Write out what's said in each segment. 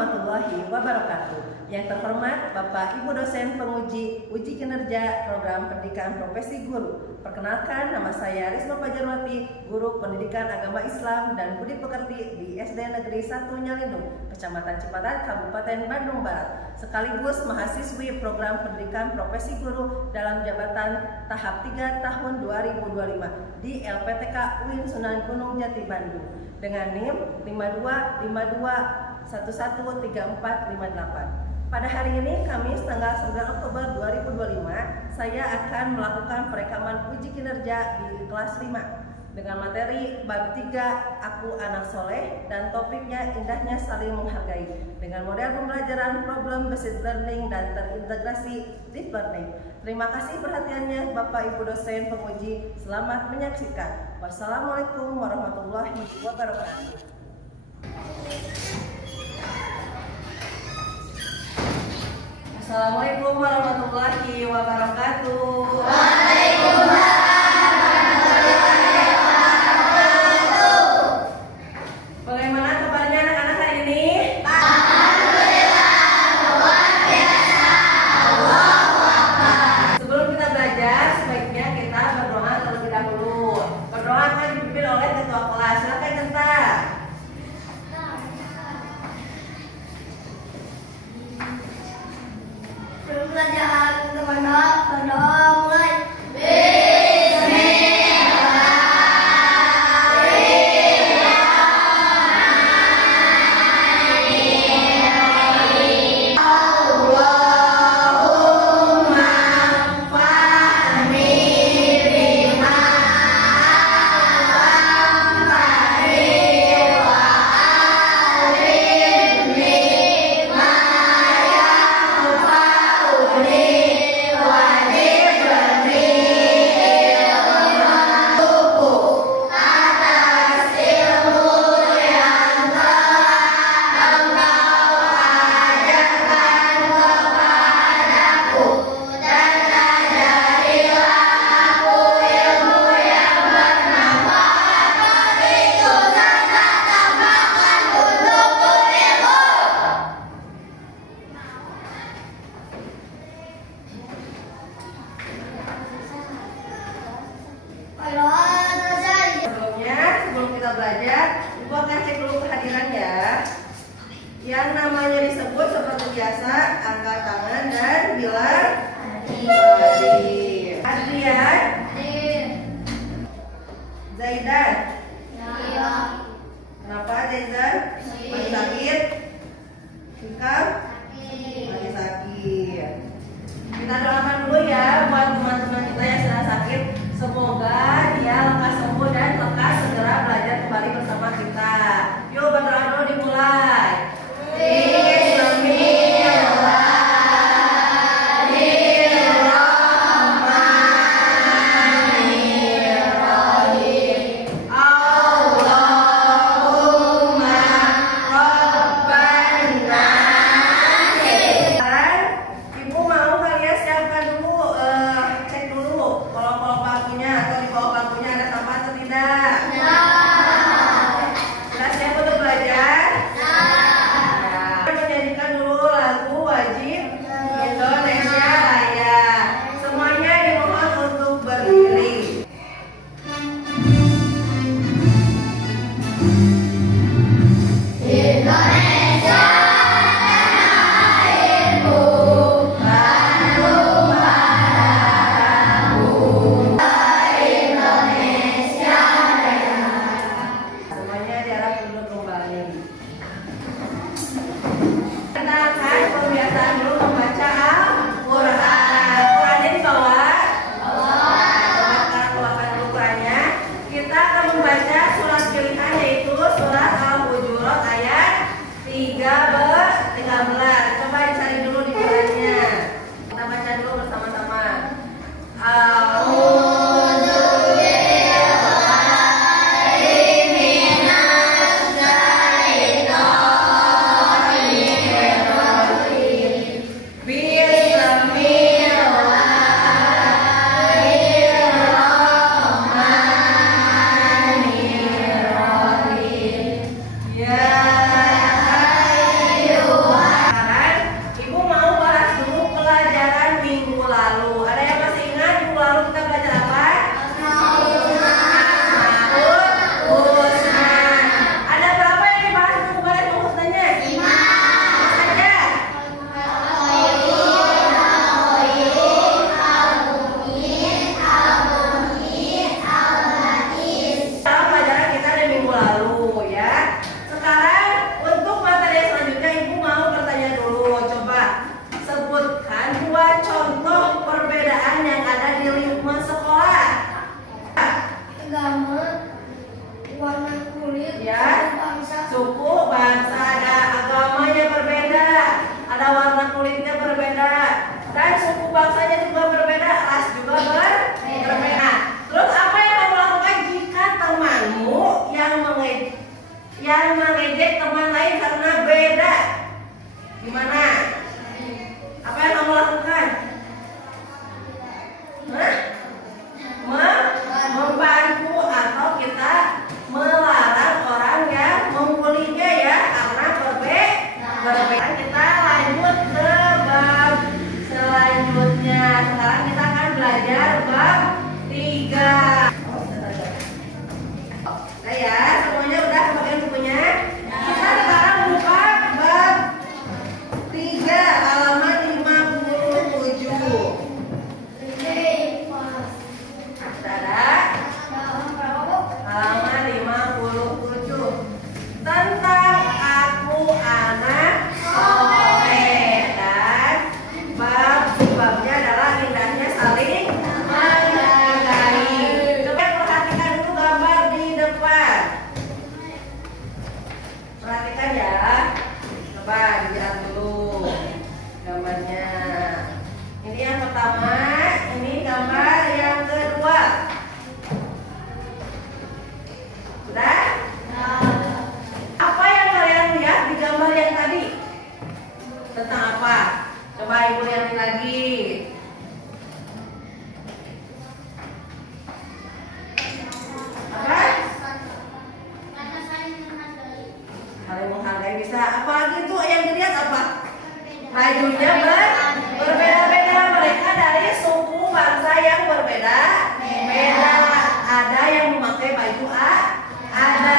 warahmatullahi wabarakatuh. Yang terhormat Bapak Ibu dosen penguji uji kinerja program pendidikan profesi guru. Perkenalkan, nama saya Risma Fajarwati, guru pendidikan agama Islam dan budi pekerti di SD Negeri 1 Nyalindung, Kecamatan Cipatat, Kabupaten Bandung Barat. Sekaligus mahasiswi program pendidikan profesi guru dalam jabatan tahap 3 tahun 2025 di LPTK UIN Sunan Gunung Jati Bandung dengan NIM 5252113458. Pada hari ini, Kamis tanggal 9 Oktober 2025, saya akan melakukan perekaman uji kinerja di kelas 5 dengan materi bab 3 Aku Anak Soleh dan topiknya Indahnya Saling Menghargai dengan model pembelajaran problem based learning dan terintegrasi deep learning. Terima kasih perhatiannya Bapak Ibu dosen penguji. Selamat menyaksikan. Wassalamualaikum warahmatullahi wabarakatuh. Assalamualaikum warahmatullahi wabarakatuh. Waalaikumsalam warahmatullahi wabarakatuh. Bagaimana kabarnya anak-anak hari ini? Alhamdulillah, luar biasa. Allahu Akbar. Sebelum kita belajar, sebaiknya kita berdoa terlebih dahulu. Berdoa akan dipimpin oleh ketua kelas. Silakan Genta. Pelajaran berdoa mulai. Sebelum kita belajar, Ibu akan cek dulu kehadiran ya. Yang namanya disebut seperti biasa, angkat tangan dan bilang hadir. Adrian, Zaidan. Kenapa Zaidan? Masih sakit? Hikam? Masih sakit. Kita doakan dulu ya buat teman-teman kita yang sedang sakit. Semoga dia lekas sembuh dan lekas segera belajar kembali bersama kita. Yuk berdoa dulu dimulai. Allahumma Rabbana teman lain karena beda. Gimana? Apa yang kamu lakukan? Hah? Membantu atau kita melarang orang yang memulinya ya karena berbeda. Kita lanjut ke bab selanjutnya. Sekarang kita akan belajar bab 3. Nah ya, semuanya udah pakai bukunya. Kita sekarang buka bab 3 halaman 57. Ada halaman 57 tentang aku anak soleh, dan babnya adalah indahnya saling menghargai. Coba perhatikan dulu gambar di depan. Perhatikan ya. Coba dilihat dulu gambarnya. Ini yang pertama, ini gambar yang kedua. Sudah? Apa yang kalian lihat di gambar yang tadi? Tentang apa? Coba ibu lihat lagi. Apa? Saling menghargai bisa. Apalagi itu yang dilihat apa? Bajunya berbeda-beda. Mereka dari suku bangsa yang berbeda. Ada yang memakai baju ada.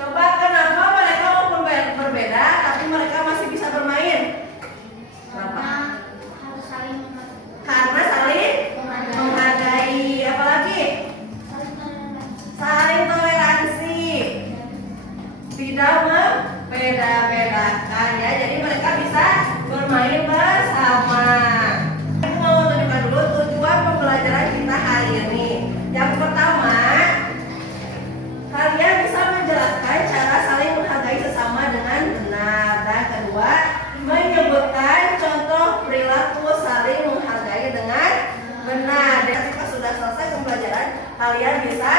Coba kenapa mereka walaupun berbeda tapi mereka masih bisa bermain? Kenapa? Karena saling menghargai. Apalagi? Saling toleransi. Tidak membeda-bedakan ya. Jadi mereka bisa bermain bersama. Aku mau tunjukkan dulu tujuan pembelajaran kita hari ini. Yang pertama, kalian bisa menjelaskan cara saling menghargai sesama dengan benar. Dan kedua, menyebutkan contoh perilaku saling menghargai dengan benar. Dan ketika sudah selesai pembelajaran, kalian bisa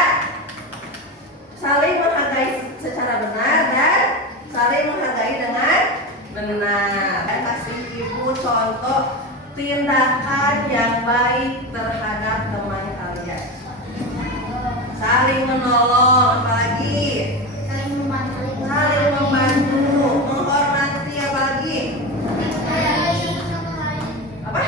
saling menghargai secara benar dan saling menghargai dengan benar. Dan kasih ibu contoh tindakan yang baik terhadap teman kalian. Saling menolong, apalagi? Saling membantu, menghormati, apalagi? Apa?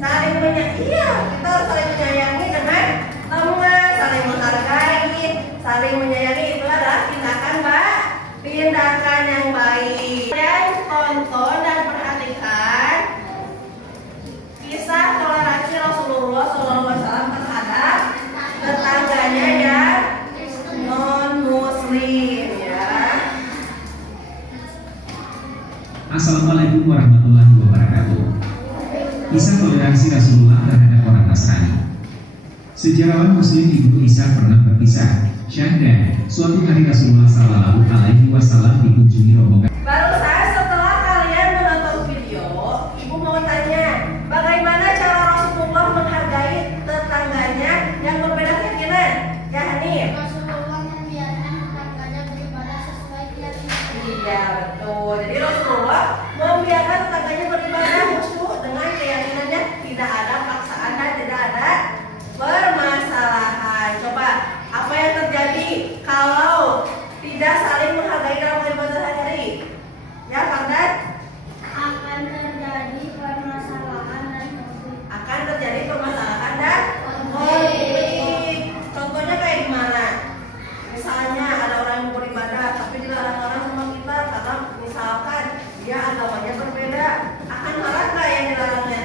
Saling menyayangi. Iya, kita harus saling menyayangi dengan teman, saling menghargai, saling menyayangi. Itu adalah tindakan yang baik. Dan tonton dan perhatikan kisah toleransi Rasulullah SAW terhadap tetangganya yang non-muslim ya. Assalamualaikum warahmatullahi wabarakatuh. Kisah toleransi Rasulullah terhadap orang Nasrani. Sejarawan Muslim Ibnu Isa pernah berkisah, Syahda, suatu hari Rasulullah Shallallahu Alaihi Wasallam dikunjungi rombongan. Barusan setelah kalian menonton video, ibu mau tanya, bagaimana cara Rasulullah menghargai tetangganya yang berbeda keyakinan? Ya Hanif? Rasulullah membiarkan tetangganya beribadah sesuai keyakinan. Iya betul. Jadi Rasulullah membiarkan tetangganya beribadah khusyuk dengan keyakinannya, tidak ada paksaan dan tidak ada permasalahan. Coba apa yang terjadi kalau tidak saling menghargai dalam ibadah sehari-hari? Ya, Fardan? Akan terjadi permasalahan dan konflik. Akan terjadi permasalahan dan konflik. Contohnya kayak gimana? Misalnya ada orang yang beribadah tapi dilarang-larang sama kita karena misalkan dia agamanya berbeda, akan marah nggak yang dilarangnya?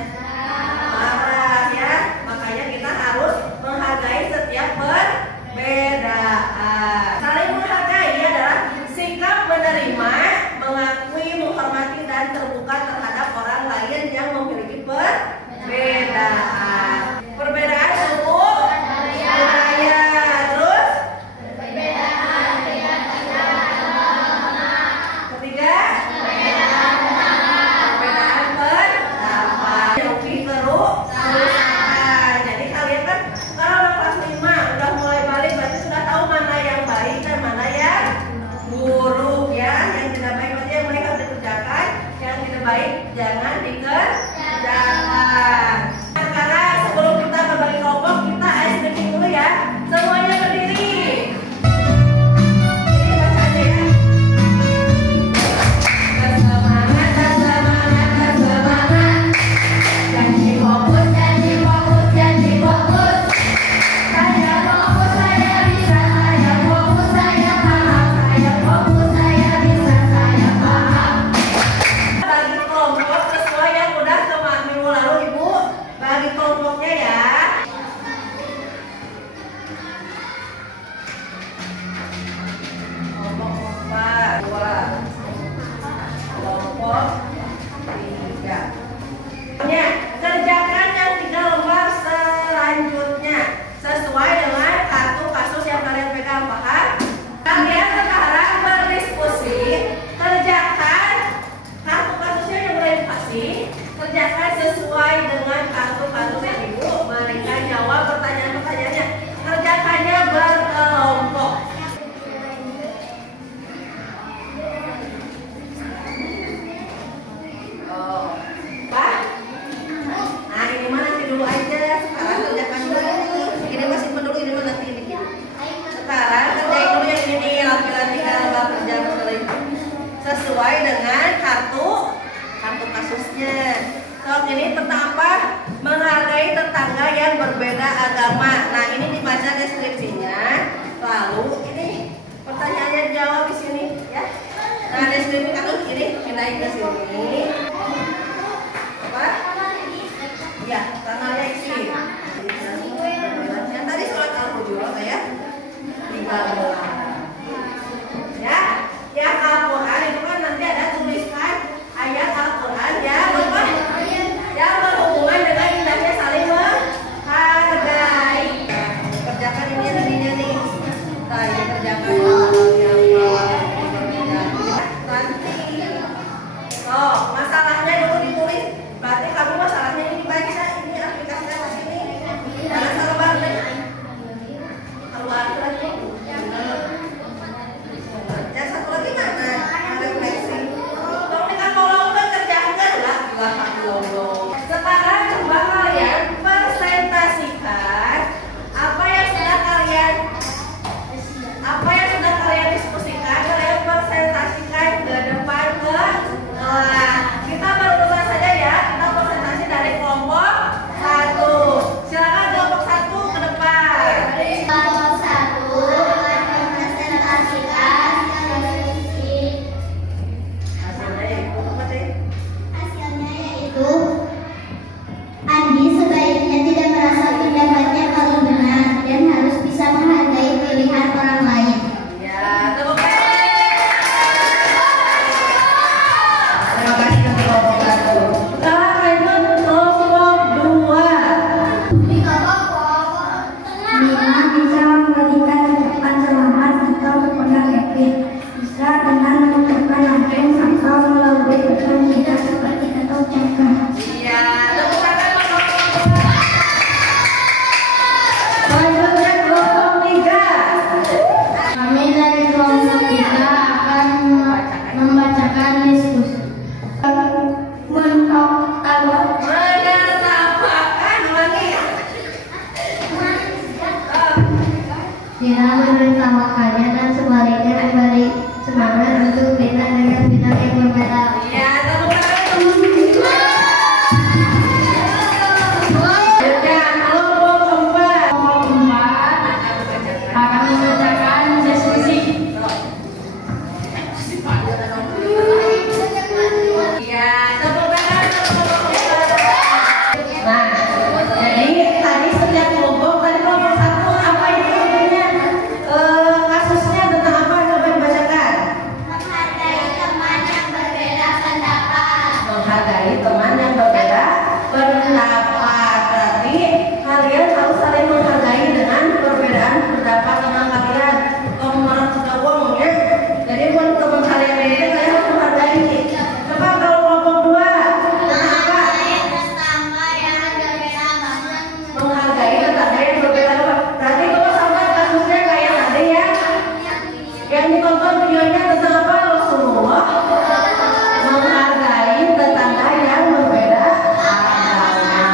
Marah ya. Makanya kita harus menghargai setiap perbedaan. Saling menghargai ini tentang apa? Menghargai tetangga yang berbeda agama. Nah, ini dibaca deskripsinya. Lalu ini pertanyaannya dijawab di sini ya. Nah, deskripsi kasus ini pindahin ke sini. Apa? Ya, tanggalnya isi. Yang tadi surat Al-Hujurat ya. 13. Ya, yang Al-Quran itu kan nanti ada tuliskan ayat Al-Quran ya, Bapak. Yang berhubungan dengan indahnya saling menghargai. Kerjakan ini tadinya nih. Nah, ini kerjakan nanti. Oh, masalahnya dulu ditulis. Berarti kamu masalahnya ini dibaca. Ini aplikasinya ke sini. Jangan salah banget. Keluar lagi. Yang satu lagi mana? Refleksi. Dong ini kan kalau udah kerjakan lah. Sekarang coba kalian presentasikan apa yang sudah kalian diskusikan. Kalian presentasikan ke depan ke kelas. Kita berurutan saja ya. Kita presentasi dari kelompok 1. Silakan kelompok 1 ke depan. Kelompok 1 akan mempresentasikan hasilnya yaitu Andi sebaiknya tidak merasa pendapatnya paling benar dan harus bisa menghargai pilihan orang lain. Ya, tepuk tangan. Terima kasih ke kelompok 1. Sekarang lanjut kelompok 2. Mila bisa memberikan ucapan selamat atau kepada Kevin. Bisa dengan mengucapkan langsung atau melalui pesan singkat seperti kata ucapkan. Iya, tepuk tangan untuk kelompok 2. Selanjutnya kelompok 3. Kami dari kelompok 3 akan membacakan diskusi. Mentok tawa. Menetapkan lagi. Tidak menertawakannya dan sebaliknya memberi semangat untuk bintang dengan bintang yang berbeda. Iya, tepuk tangan untuk selanjutnya kelompok 4. Kelompok 4 akan membacakan diskusi. Iya, tepuk tangan untuk kelompok 4. Nah, jadi tadi setiap kelompok, tadi kelompok 1 apa itu intinya? Kasusnya tentang apa? Coba dibacakan. Menghargai teman yang berbeda pendapat. Menghargai teman yang berbeda pendapat. Berarti kalian harus saling menghargai dengan perbedaan pendapat teman kalian. Kamu marah suka uang ya. Jadi buat teman kalian ini kalian harus menghargai. Coba kalau kelompok 2 tentang apa? Menghargai tetangga yang berbeda pendapat. Berarti kalau sama kasusnya kayak tadi ya. Yang ditonton videonya tentang apa? Rasulullah menghargai tetangga yang berbeda agama.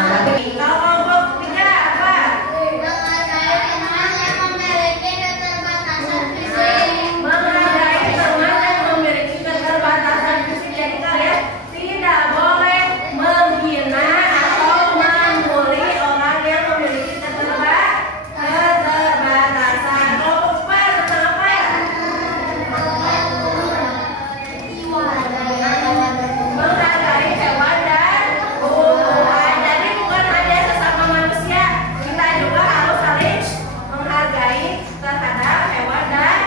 Berarti kalau kelompok 3 apa? Menghargai teman yang memiliki keterbatasan fisik. Menghargai teman yang memiliki keterbatasan fisik. Jadi kalian tidak boleh menghina atau membuli orang yang memiliki keterbatasan. Kelompok 4 tentang apa ya? Menghargai hewan dan tumbuhan. Jadi bukan hanya sesama manusia, kita juga harus saling menghargai terhadap hewan dan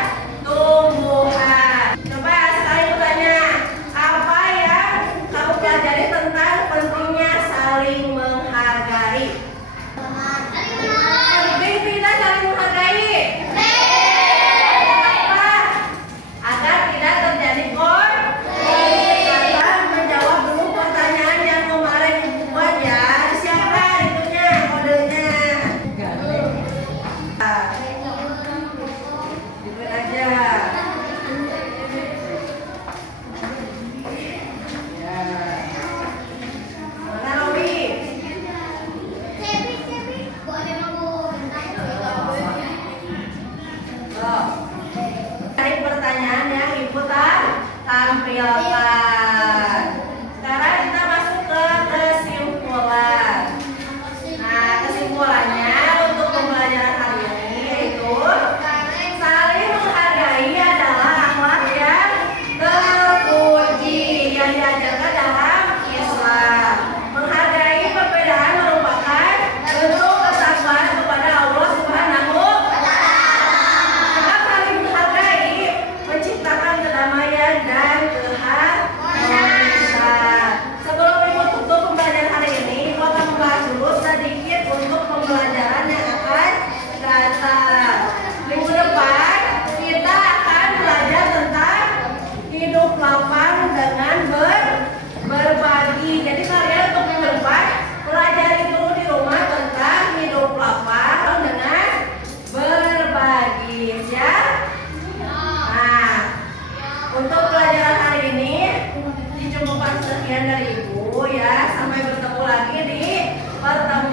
tumbuhan. Coba sekali bertanya, apa yang kamu pelajari tentang pentingnya saling menghargai? Penting tidak saling menghargai? Apa? Agar tidak terjadi konflik. Menjawab dulu pertanyaan yang kemarin ibu buat ya. Siapa itunya kodenya? Diberi aja. Ya. Mana Robi? Oh. Cari pertanyaan yang ibu tampilkan. Sekarang kita masuk ke kesimpulan. dari Ibu ya. Sampai bertemu lagi di pertemuan